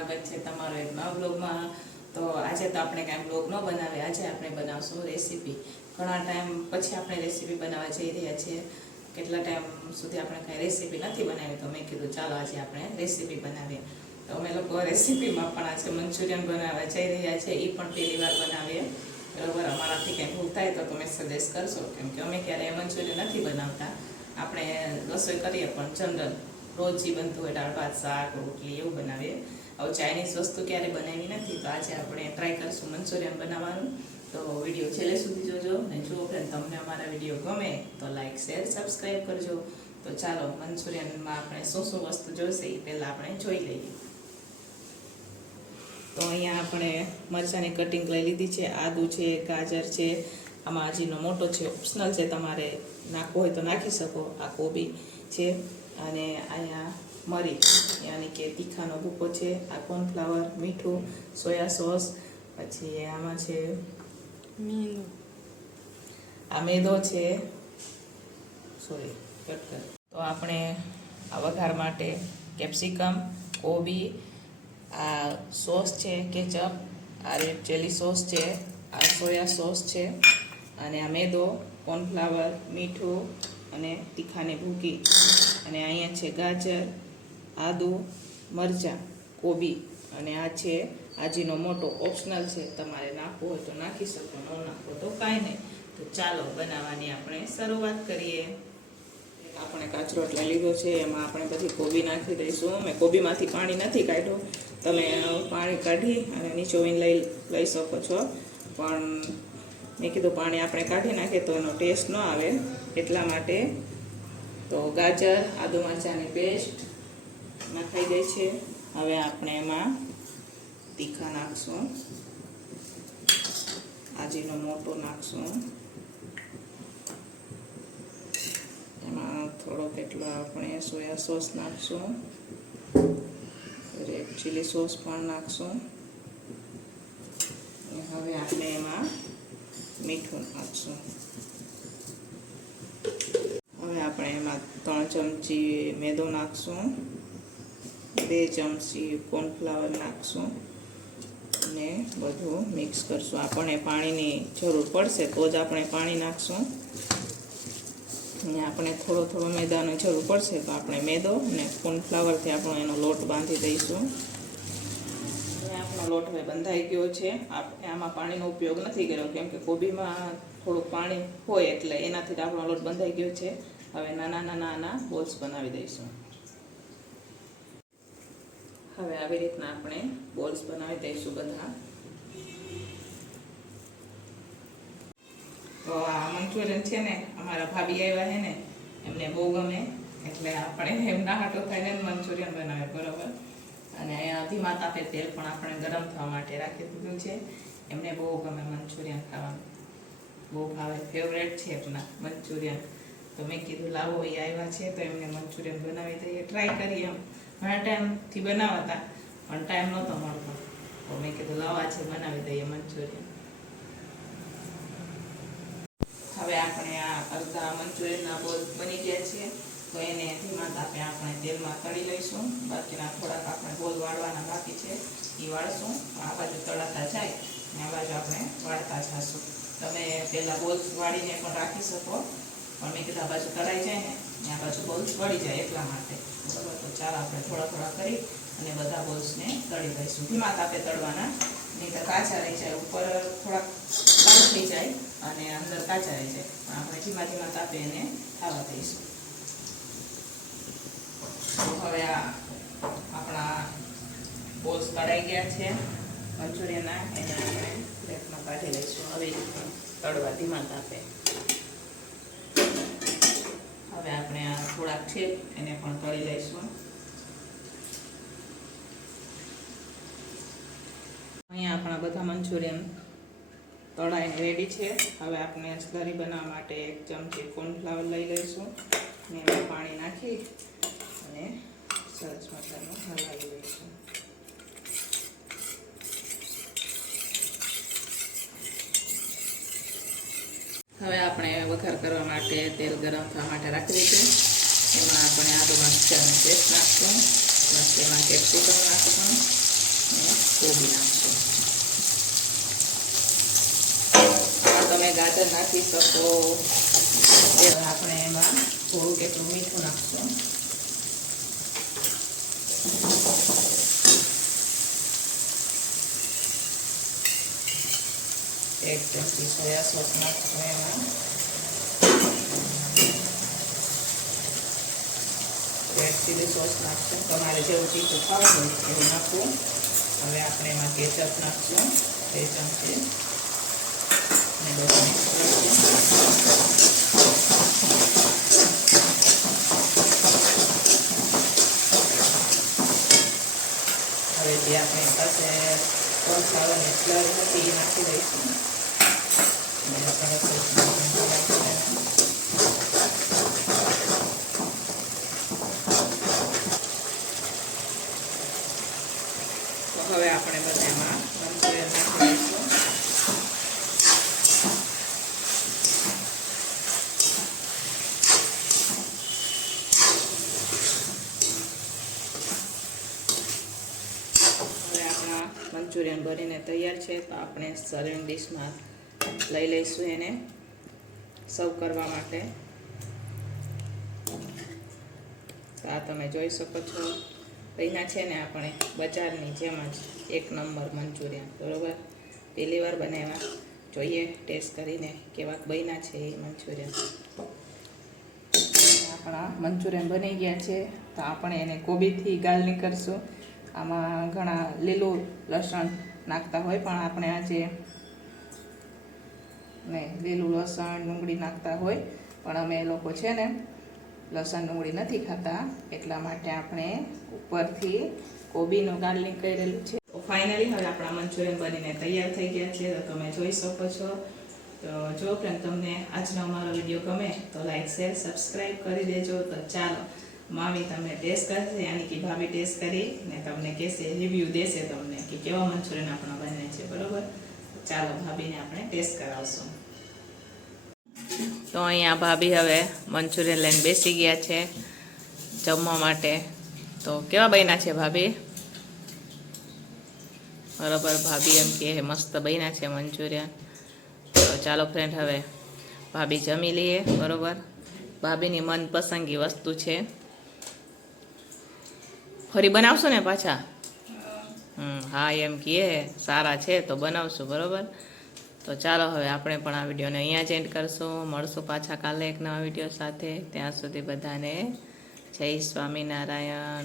સ્વાગત છે તમારો એક નવા બ્લોગમાં તો આજે તો આપણે કાંઈ બ્લોગ ન બનાવીએ, આજે આપણે બનાવશું રેસીપી ઘણા ટાઈમ પછી આપણે રેસીપી બનાવવા જઈ રહ્યા છીએ. કેટલા ટાઈમ સુધી આપણે કાંઈ રેસીપી નથી બનાવી, તો મેં કીધું ચાલો આજે આપણે રેસીપી બનાવીએ. તો અમે લોકો રેસીપીમાં પણ આજે મંચુરિયન બનાવવા જઈ રહ્યા છે એ પણ પહેલી વાર બનાવીએ. બરાબર, અમારાથી કંઈ ભૂલ થાય તો તમે સજેસ્ટ કરશો, કેમ કે અમે ક્યારેય મંચુરિયન નથી બનાવતા. આપણે રસોઈ કરીએ પણ જનરલ રોજ જે બનતું હોય દાળ, ભાત, શાક, રોટલી એવું બનાવીએ. હવે ચાઇનીઝ વસ્તુ ક્યારે બનાવી નથી, તો આજે આપણે ટ્રાય કરશું મંચુરિયન બનાવવાનું. તો વીડિયો છેલ્લે સુધી જોજો અને જો ફ્રેન્ડ તમને અમારા વીડિયો ગમે, તો લાઈક શેર સબસ્ક્રાઈબ કરજો. તો ચાલો, મંચુરિયનમાં આપણે શું શું વસ્તુ જોઈશે એ પહેલાં આપણે જોઈ લઈએ. તો અહીંયા આપણે મરચાંની કટિંગ લઈ લીધી છે, આદુ છે, ગાજર છે, આમાં આજીનો મોટો છે ઓપ્શનલ છે, તમારે નાખવો હોય તો નાખી શકો, આ કોબી છે. અને અહીંયા મરી. યાની કે તીખાનો ભૂકો છે આ કોર્નફ્લાવર મીઠું સોયા સોસ પછી આમાં છે મીંદું. આ મેદો છે સોરી કટ કર. તો આપણે આ વઘાર માટે કેપ્સિકમ કોબી આ સોસ છે કેચઅપ આ રેડ ચેલી સોસ છે આ સોયા સોસ છે અને આ મેદો કોર્નફ્લાવર મીઠું અને તીખાની ભૂકી. અને અહીંયા છે ગાજર આદુ, મરચાં, કોબી અને આ છે આજીનો મોટો ઓપ્શનલ છે. તમારે નાખવો હોય તો નાખી શકો, ન નાખવો તો કાંઈ નહીં. તો ચાલો, બનાવવાની આપણે શરૂઆત કરીએ. આપણે કાચરો એટલે લીધો છે, એમાં આપણે પછી કોબી નાખી દઈશું. મેં કોબીમાંથી પાણી નથી કાઢ્યું. તમે પાણી કાઢી અને નીચોવીને લઈ લઈ શકો છો. પણ મેં કીધું પાણી આપણે કાઢી નાખીએ તો એનો ટેસ્ટ ન આવે એટલા માટે. તો ગાજર, આદુ મરચાંની પેસ્ટ નાખાઈ ગઈ છે. હવે આપણે એમાં તીખા નાખશું. આજીનો મોટો નાખશું. એમાં થોડો કેટલો આપણે સોયા સોસ નાખશું. રેડ ચીલી સોસ પણ નાખશું. હવે આપણે એમાં મીઠું નાખશું. હવે આપણે એમાં ત્રણ ચમચી મેદો નાખશું. બે ચમચી કોર્નફ્લાવર નાખશું અને બધું મિક્સ કરશું. આપણને પાણીની જરૂર પડશે તો જ આપણે પાણી નાખશું. અને આપણે થોડો થોડો મેદાની જરૂર પડશે તો આપણે મેદો અને કોર્નફ્લાવરથી આપણો એનો લોટ બાંધી દઈશું. આપણો લોટ હવે બંધાઈ ગયો છે. આપણે આમાં પાણીનો ઉપયોગ નથી કર્યો, કેમ કે કોબીમાં થોડુંક પાણી હોય એટલે એનાથી આપણો લોટ બંધાઈ ગયો છે. હવે નાના નાના નાના બોલ્સ બનાવી દઈશું. હવે આવી રીતના આપણે બોલ્સ બનાવી દઈશું બધા. તો આ મંચુરિયન છે ને, અમારા ભાભી આવ્યા છે ને, એમને બહુ ગમે. એટલે આપણે એમના હાટો થઈને મંચુરિયન બનાવે બરોબર? અને ધીમા તાપે તેલ પણ આપણે ગરમ થવા માટે રાખી દીધું છે. એમને બહુ ગમે મંચુરિયન ખાવાનું. બહુ ભાવે. ફેવરેટ છે એમના મંચુરિયન. તો મેં કીધું લાવો, એ આવ્યા છે, તો એમને મંચુરિયન બનાવી દઈએ. ટ્રાય કરીએ. એમ ઘણા ટાઈમથી બનાવતા, પણ ટાઈમ નહોતો મળતો. તો મેં કીધું, લાવા છે, બનાવી દઈએ મંચુરિયન. હવે આપણે આ અડધા મંચુરિયનના બોલ બની ગયા છે તો એને ધીમા તાપે આપણે તેલમાં તળી લઈશું. બાકીના થોડાક આપણે બોલ વાળવાના બાકી છે એ વાળશું. આ બાજુ તળાતા જાય, ને આ બાજુ આપણે વાળતા જશું. તમે પહેલાં બોલ્સ વાળીને પણ રાખી શકો. પણ મેં કીધું, આ બાજુ તળાઈ જાય ને આ બાજુ બોલ્સ વળી જાય એટલા માટે. બરાબર ચાલો આપણે થોડા થોડા કરી અને બધા બોલ્સને તળી લઈશું. ધીમા તાપે તળવાના નહીં તો કાચા રહી જાય, ઉપર થોડાક લાલ થઈ જાય અને અંદર કાચા રહી જાય. પણ આપણે ધીમા ધીમા તાપે એને ખાવા દઈશું. હવે આ આપણા બોલ્સ તળાઈ ગયા છે. મંચુરિયનના, એને આપણે પ્લેટમાં કાઢી લઈશું. હવે તળવા ધીમા તાપે. હવે આપણે આ થોડાક છે, એને પણ તળી લઈશું. અહીંયા આપણા બધા મંચુરિયન તળાઈને રેડી છે. હવે આપણે સ્લરી બનાવવા માટે એક ચમચી કોર્નફ્લાવર લઈ લઈશું. અને એમાં પાણી નાખી અને સરસ મસાલો હલાવી લઈશું. હવે આપણે વઘાર કરવા માટે તેલ ગરમ થવા માટે રાખી દઈશું. એમાં આપણે આદુ મરચાનો પેસ્ટ નાખશું. બસ એમાં કેપ્સિકમ નાખશું કોબી નાખશું. તમે ગાજર નાખી શકો તેલ આપણે એમાં થોડુંક એટલું મીઠું નાખશું. એક ચમચી સોયા સોસ નાખશું એમાં રેડ ચીલી સોસ નાખશું તમારે જેવું તીખું ખાવું હોય એવું નાખવું હવે આપણે એમાં કેચઅપ નાખશું બે ચમચી અને બધું મિક્સ કરશું હવે જે આપણી પાસે ને સ્લર હતી એ નાખી દઈશું અને સરસ રીતે નાખી દઈશું. તો હવે મંચુરિયન આપણા મંચુરિયન બનીને તૈયાર છે. તો આપણે સર્વિંગ ડિશમાં લઈ લઈશું એને સર્વ કરવા માટે. તો આ તમે જોઈ શકો છો. અહીંના છે ને આપણે બજારની જેમ જ એક નંબર મંચુરિયન, બરોબર? પહેલી વાર બનાવ્યા. જોઈએ, ટેસ્ટ કરીને કેવાક બન્યા છે એ મંચુરિયન. આપણા મંચુરિયન બની ગયા છે. તો આપણે એને કોબીથી ગાલની કરશું આમાં ઘણા લીલું લસણ નાખતા હોય પણ આપણે આજે ને લીલું લસણ, ડુંગળી નાખતા હોય. પણ અમે એ લોકો છે ને લસણ, ડુંગળી નથી ખાતા. એટલા માટે આપણે ઉપરથી કોબીનું ગાર્લિંગ કરેલું છે. ફાઇનલી હવે આપણા મંચુરિયન બનીને તૈયાર થઈ ગયા છે. તો તમે જોઈ શકો છો. તો જો ફ્રેન્ડ તમને આજનો અમારો વીડિયો ગમે તો લાઈક શેર સબસ્ક્રાઈબ કરી દેજો. તો ચાલો, મામી તમને ટેસ્ટ કરશે, યાની કે ભાભી ટેસ્ટ કરી ને તમને કહેશે રિવ્યૂ દેશે તમને કે કેવા મંચુરિયન આપણા બને છે. બરોબર? ચાલો ભાભીને આપણે ટેસ્ટ કરાવશું. તો અહીંયા ભાભી હવે મંચુરિયન લઈને બેસી ગયા છે જમવા માટે. તો કેવા બન્યા છે ભાભી? બરોબર, ભાભી એમ કે મસ્ત બન્યા છે મંચુરિયન. તો ચાલો ફ્રેન્ડ હવે ભાભી જમી લઈએ, બરોબર? ભાભીની મનપસંદગી વસ્તુ છે. ફરી બનાવશો ને પાછા? હા, એમ કહે સારા છે તો બનાવશું, બરાબર? તો ચાલો હવે આપણે પણ આ વિડીયોને અહીંયા જ એન્ડ કરશું. મળશું પાછા કાલે એક નવા વીડિયો સાથે. ત્યાં સુધી બધાને જય સ્વામિનારાયણ.